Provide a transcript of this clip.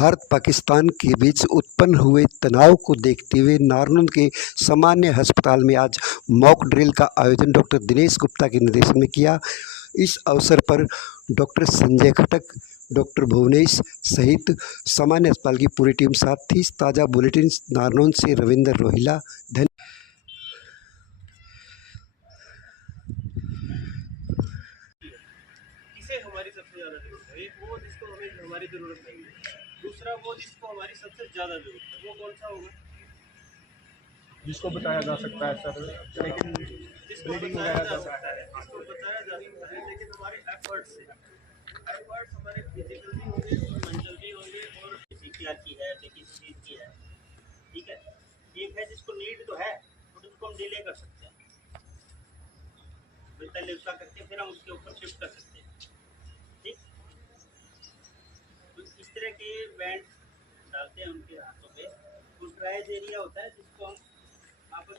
भारत पाकिस्तान के बीच उत्पन्न हुए तनाव को देखते हुए नारनौल के सामान्य अस्पताल में आज मॉक ड्रिल का आयोजन डॉक्टर दिनेश गुप्ता के निर्देशन में किया। इस अवसर पर डॉक्टर संजय खटक, डॉक्टर भुवनेश सहित सामान्य अस्पताल की पूरी टीम साथ थी। ताज़ा बुलेटिन नारनौल से रविंद्र रोहिला। किसे हमारी सबसे ज़्यादा ज़रूरत है? एक वो जिसको हमें हमारी ज़रूरत नहीं है, दूसरा वो जिसको हमारी सबसे ज़्यादा ज़रूरत है। वो कौन सा होगा? जिसको बताया जा सकता है सर, लेकिन जिसको बताया जा सकता है, जिसको बताया जा सकता है, लेकिन हमारे एफर्ट्स से, एफर्ट्स हमारे फिजिकल भी होंगे और मेंटल भी होंगे और सीपीआर की है, किसी चीज़ की है, ठीक है। एक है जिसको नीड तो है बट उसको हम डिले कर सकते हैं, पहले उसका करके फिर हम उसके ऊपर शिफ्ट कर सकते हैं, ठीक। तो इस तरह के बैंड डालते हैं उनके हाथों पे। कुछ ड्राइज एरिया होता है जिसको हम वहाँ पर